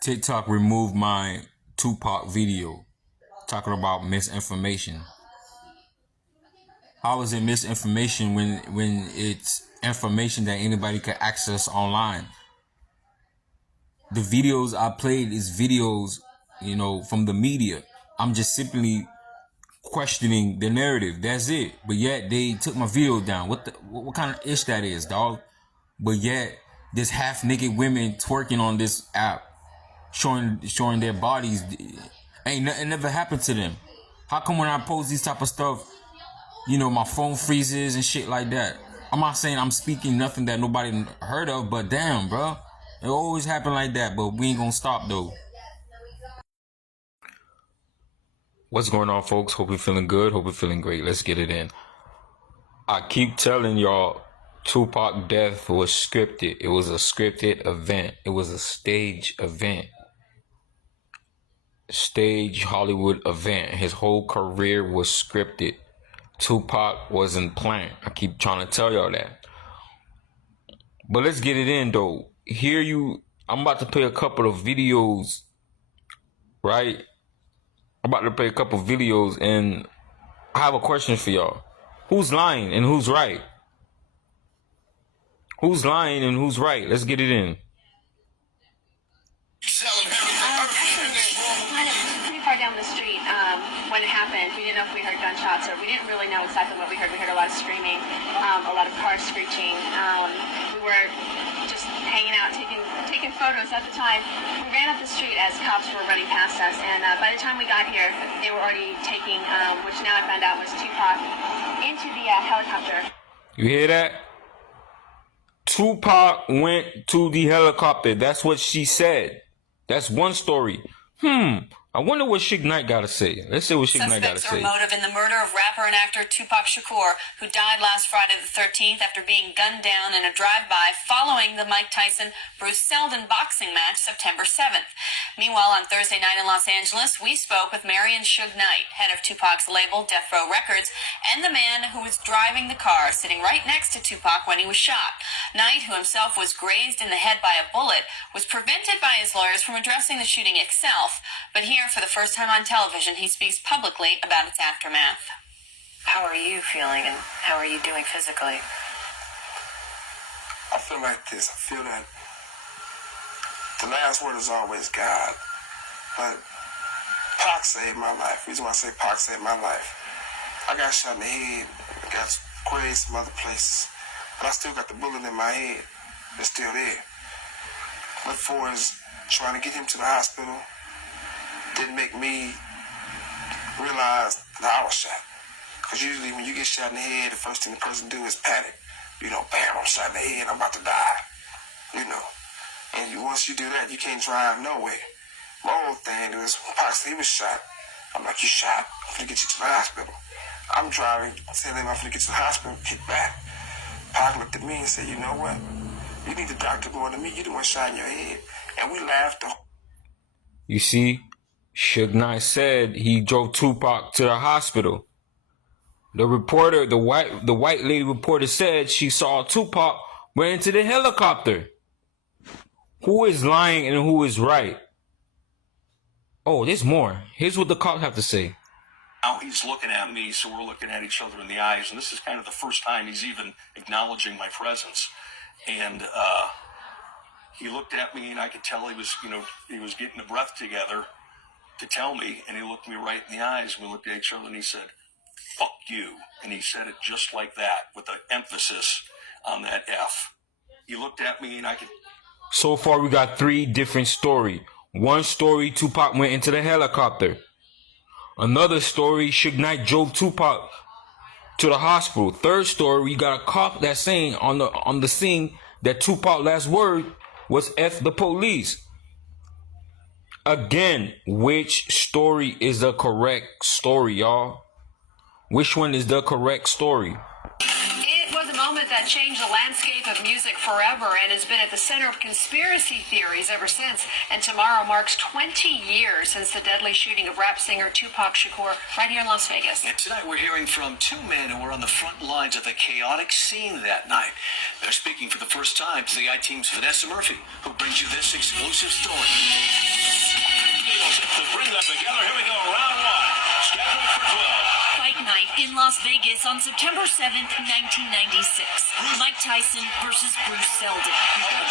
TikTok removed my Tupac video talking about misinformation. How is it misinformation when it's information that anybody can access online? The videos I played is videos, from the media. I'm just simply questioning the narrative. That's it. But yet they took my video down. What kind of ish that is, dog? But yet this half naked women twerking on this app, showing their bodies, ain't nothing ever happened to them. How come when I post these type of stuff, my phone freezes and shit like that? I'm not saying I'm speaking nothing that nobody heard of, but damn, bro, it always happen like that. But we ain't gonna stop though. What's going on, folks? Hope you're feeling good. Hope you're feeling great. Let's get it in. I keep telling y'all, Tupac death was scripted. It was a scripted event. It was a stage event. Stage Hollywood event. His whole career was scripted. Tupac wasn't planned. I keep trying to tell y'all that. But let's get it in though. I'm about to play a couple of videos, right? I'm about to play a couple of videos, and I have a question for y'all. Who's lying and who's right? Who's lying and who's right? Let's get it in. Pretty far down the street when it happened. We didn't know if we heard gunshots, or we didn't really know exactly what we heard. We heard a lot of screaming, a lot of cars screeching. We were just hanging out, taking photos at the time. We ran up the street as cops were running past us, and by the time we got here, they were already taking, which now I found out was Tupac, into the helicopter. You hear that? Tupac went to the helicopter. That's what she said. That's one story. I wonder what Suge Knight got to say. Let's see what Suge Knight got to say. Suspects are motive in the murder of rapper and actor Tupac Shakur, who died last Friday the 13th after being gunned down in a drive-by following the Mike Tyson-Bruce Seldon boxing match September 7th. Meanwhile, on Thursday night in Los Angeles, we spoke with Marion Suge Knight, head of Tupac's label, Death Row Records, and the man who was driving the car sitting right next to Tupac when he was shot. Knight, who himself was grazed in the head by a bullet, was prevented by his lawyers from addressing the shooting itself, but here, for the first time on television, he speaks publicly about its aftermath. How are you feeling, and how are you doing physically? I feel like this. I feel that the last word is always God. But Pac saved my life. The reason why I say Pac saved my life, I got shot in the head, got grazed some other places, but I still got the bullet in my head. It's still there. But for is trying to get him to the hospital didn't make me realize that I was shot. Because usually when you get shot in the head, the first thing the person do is panic. Bam, I'm shot in the head, I'm about to die. And once you do that, you can't drive nowhere. My whole thing was, when Pac said he was shot, I'm like, you shot? I'm finna get you to the hospital. I'm driving, telling him I'm finna get to the hospital, get back. Pac looked at me and said, you know what? You need the doctor going to me. You the one shot in your head. And we laughed. You see? Suge Knight said he drove Tupac to the hospital. The reporter, the white lady reporter said she saw Tupac went into the helicopter. Who is lying and who is right? Oh, there's more. Here's what the cops have to say. Now he's looking at me, so we're looking at each other in the eyes, and this is kind of the first time he's even acknowledging my presence. And he looked at me, and I could tell he was getting the breath together to tell me, and he looked me right in the eyes, and we looked at each other, and he said, fuck you. And he said it just like that, with an emphasis on that F. He looked at me, and I could... So far, we got 3 different stories. One story, Tupac went into the helicopter. Another story, Suge Knight drove Tupac to the hospital. Third story, we got a cop that's saying on the scene that Tupac's last word was F the police. Again, which story is the correct story, y'all? Which one is the correct story? It was a moment that changed the landscape of music forever and has been at the center of conspiracy theories ever since. And tomorrow marks 20 years since the deadly shooting of rap singer Tupac Shakur right here in Las Vegas. And tonight we're hearing from 2 men who were on the front lines of the chaotic scene that night. They're speaking for the first time to the I-Team's Vanessa Murphy, who brings you this exclusive story. to bring them together. Here we go, round one, scheduled for 12. Fight night in Las Vegas on September 7th, 1996. Mike Tyson versus Bruce Seldon.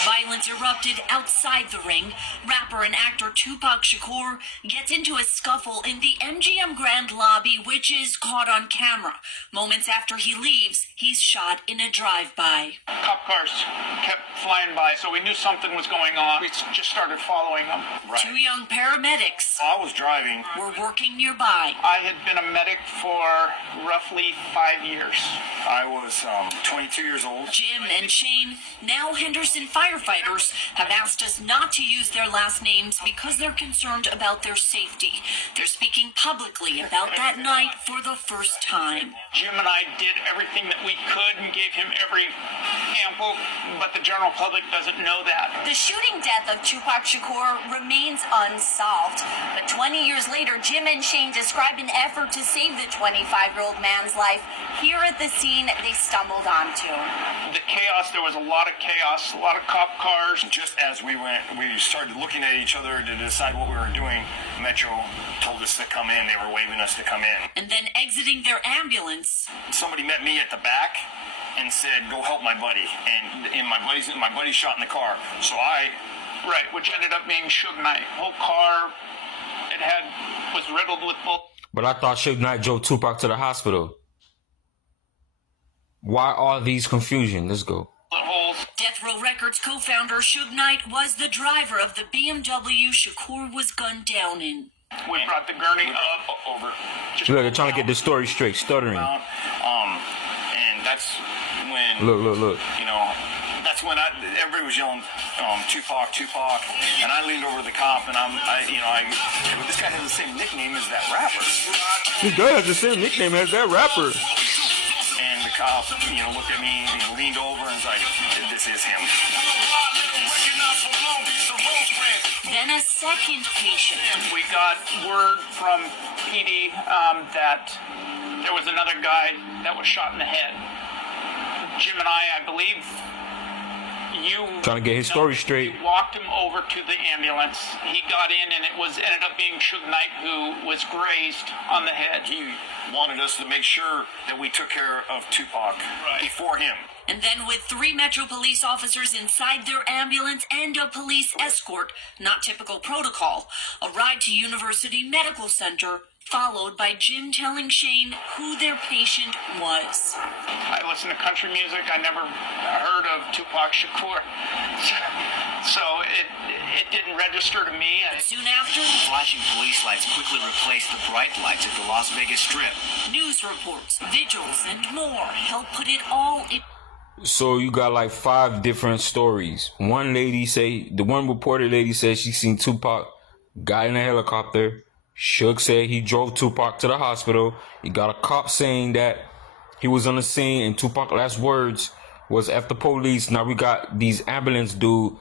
Violence erupted outside the ring. Rapper and actor Tupac Shakur gets into a scuffle in the MGM Grand lobby, which is caught on camera. Moments after he leaves, he's shot in a drive-by. Cop cars kept flying by, so we knew something was going on. We just started following them. Right. Two young paramedics I was driving. were working nearby. I had been a medic for roughly 5 years. I was 22 years old. Jim and Shane, now Henderson firefighters, have asked us not to use their last names because they're concerned about their safety. They're speaking publicly about that night for the first time. Jim and I did everything that we could and gave him every ample, but the general public doesn't know that. The shooting death of Tupac Shakur remains unsolved. But 20 years later, Jim and Shane describe an effort to save the 25-year-old man's life here at the scene they stumbled onto. The chaos, there was a lot of chaos, a lot of cop cars. Just as we started looking at each other to decide what we were doing, Metro told us to come in. They were waving us to come in. And then exiting their ambulance. Somebody met me at the back and said, "Go help my buddy." And my buddy's shot in the car. So Right, which ended up being Suge Knight. Whole car, was riddled with bullets. But I thought Suge Knight drove Tupac to the hospital. Why all these confusion? Let's go. Death Row Records co-founder Suge Knight was the driver of the BMW Shakur was gunned down in. We brought the gurney up over. Look, they're trying to get this story straight, stuttering. And that's when Look. You know, that's when everybody was yelling Tupac, and I leaned over to the cop, and this guy has the same nickname as that rapper. This guy has the same nickname as that rapper. And the cop, looked at me, leaned over, and was like, "This is him." Then a second patient. We got word from PD that there was another guy that was shot in the head. Jim and I believe trying to get his story straight. We walked him over to the ambulance. He got in, and it ended up being Suge Knight who was grazed on the head. He wanted us to make sure that we took care of Tupac before him. And then with 3 Metro police officers inside their ambulance and a police escort, not typical protocol, a ride to University Medical Center, followed by Jim telling Shane who their patient was. I listen to country music. I never heard of Tupac Shakur. So it didn't register to me. Soon after, Flashing police lights quickly replaced the bright lights at the Las Vegas Strip. news reports, vigils, and more help put it all in. So you got like 5 different stories. The one reported lady said she seen Tupac, got in a helicopter. Suge said he drove Tupac to the hospital. You got a cop saying that he was on the scene and Tupac's last words was F the police. Now we got these ambulance dude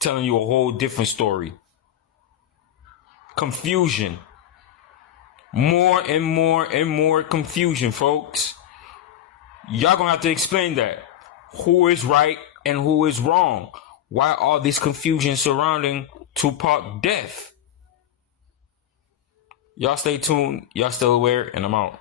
telling you a whole different story. Confusion. More and more and more confusion, folks. Y'all gonna have to explain that. Who is right and who is wrong? Why all this confusion surrounding Tupac's death? Y'all stay tuned. Y'all still aware, and I'm out.